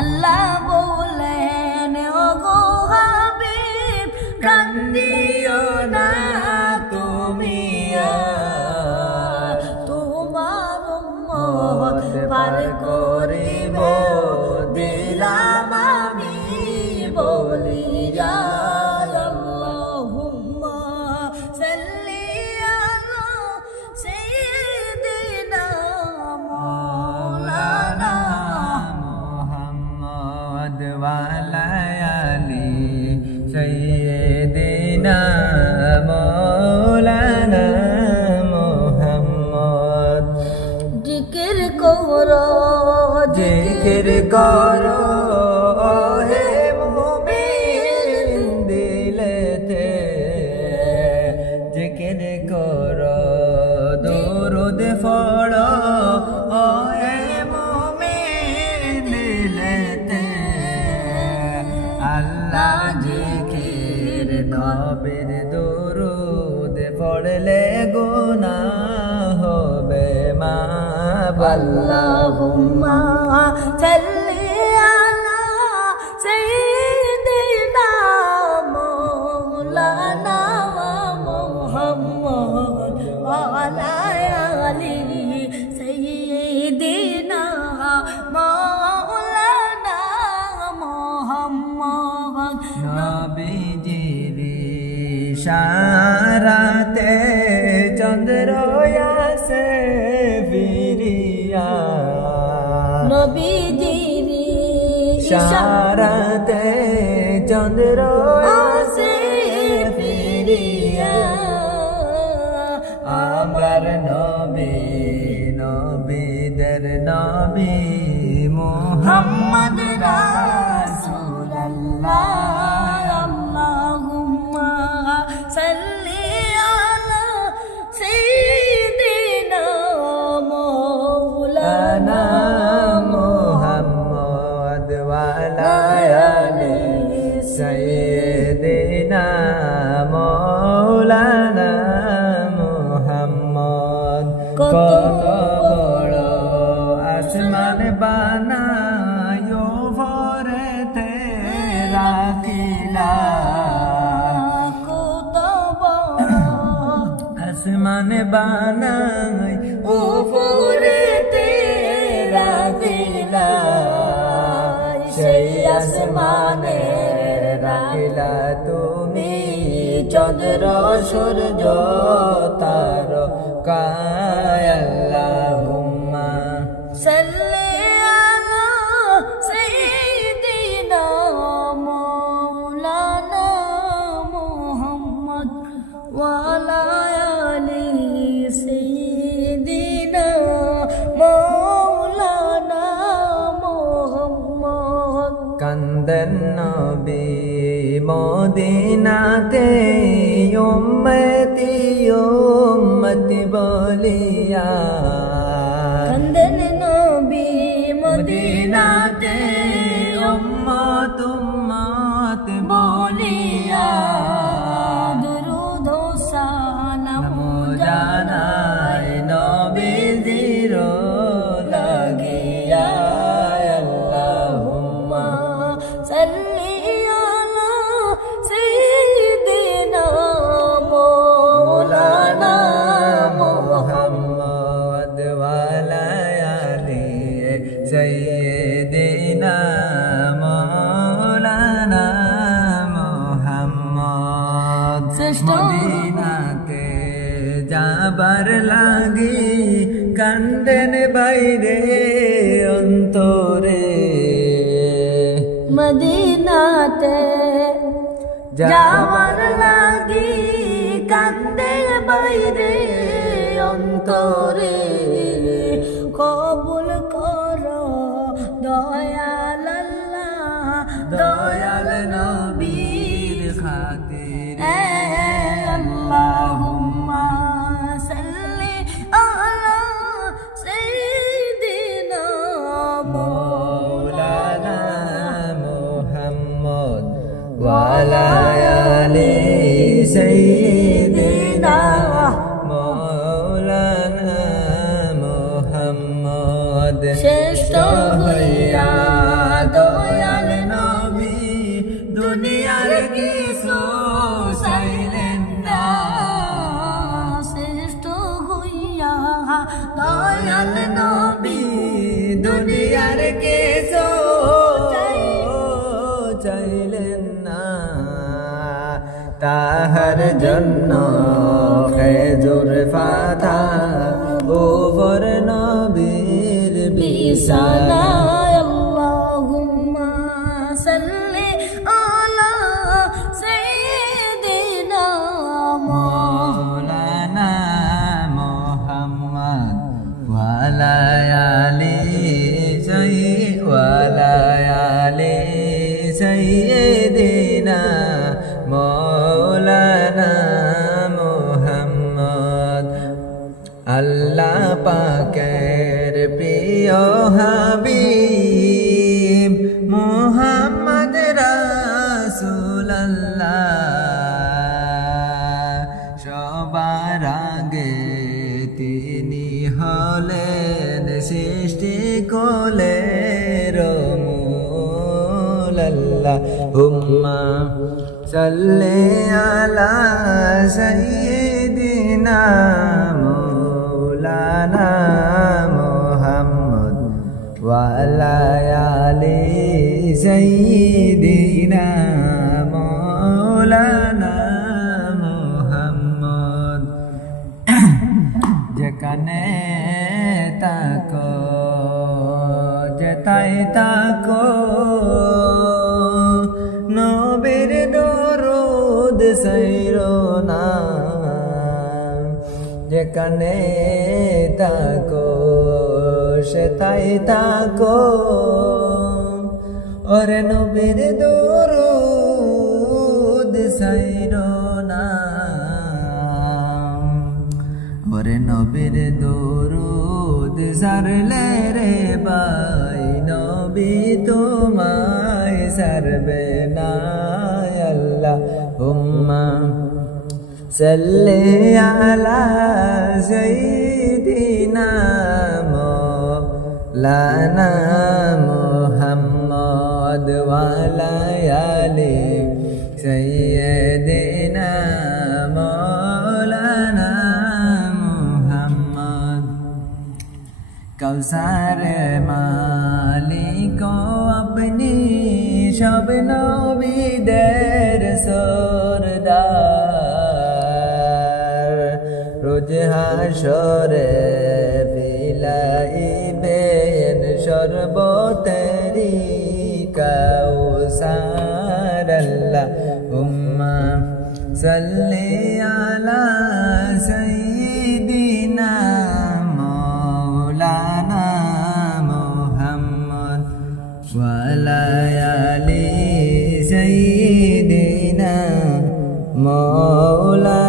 আল্লাহ বলেন ও গো হাবিব, কান্দিও না তুমি। তোমার উম্মত পার করিব, দিলাম আমি বলিয়া সৈয়দিনা মৌলানা মোহাম্মদ জিকির করো জিকির করো পড়লে গুনাহ হবে মা আল্লাহুম্মা সাল্লি আলা সাইয়্যিদিনা মাওলানা মুহাম্মদ ওয়া আলা আলি সাইয়্যিদিনা মাওলানা মুহাম্মদ নবীজির সারাতে চন্দ্র আসে ফিরিয়া। নবীজির সারাতে চন্দ্র আসে ফিরিয়া। আমার নবী নবীদের নবী আলি সাইয়্যিদিনা মাওলানা মোহাম্মদ। কত বড় আসমান বানায়ো ভরেতে রাখিলা। কত বড় আসমান বানাই উপরেতে আসমানে রাখিলা তুমি, চন্দ্র, সূর্য তার কায়াল্লাহুম্মা সাল্লি আলা সাইয়্যিদিনা মাওলানা মুহাম্মদ ওয়া আলা আলি মদিনাতে উম্মতি উম্মতি বলিয়া কান্দন নবী মদিনাতে উম্মত উম্মত বলিয়া দুরুদ সালাম নমো জানাই নবীজির সাইয়্যিদিনা মাওলানা মোহাম্মদ। মদিনাতে যাবার লাগি কান্দেন বাইরে অন্তরে। মদিনাতে যাওয়ার লাগি কান্দে বাইরে অন্তরে। দয়াল নবীর খাতির। আল্লাহুম্মা সাল্লি আলা সাইয়্যিদিনা মৌলানা মোহাম্মদ। আলি সাইয়্যিদিনা জন্য খেজুর ফাথা ওপর নবীর বিছানায় আল্লাহুম্মা সাল্লি আলা সাইয়্যিদিনা মৌলানা মোহাম্মদ ওয়ালায়ালি সাই হাবিব, মোহাম্মদ রাসূলুল্লাহ। সবার আগে তিনি হলেন সৃষ্টি কোলে রমুল আল্লাহ হুম্মা সাল্লি আলা সাইয়্যিদিনা মৌলানা ওয়ালা আলি সাইয়্যিদিনা মৌলানা মুহাম্মদ। যেখানে তাকো যেতাই তাকো, নবীর দরুদ সাইরো না। যেখানে তাকো সেতাই তাকো ওরে নবীর দরুদ সাইরো না। ওরে নবীর দরুদ সারলে রে বাই নবী তোমায় সারবে না আল্লাহ হুম্মা সাল্লি আলা সাইয়্যিদিনা মাওলানা মুহাম্মদ ওয়ালা আলি সাইয়্যিদিনা মাওলানা মুহাম্মদ কৌসার মালিক আপনি সব নবীদের সরদার রোজ হাসরে সর্বতেরি কৌসার আল্লাহ উম্মা সাল্লি আলা সাইয়্যিদিনা মৌলানা মুহাম্মদ ওয়ালা আলি সাইয়্যিদিনা মৌলানা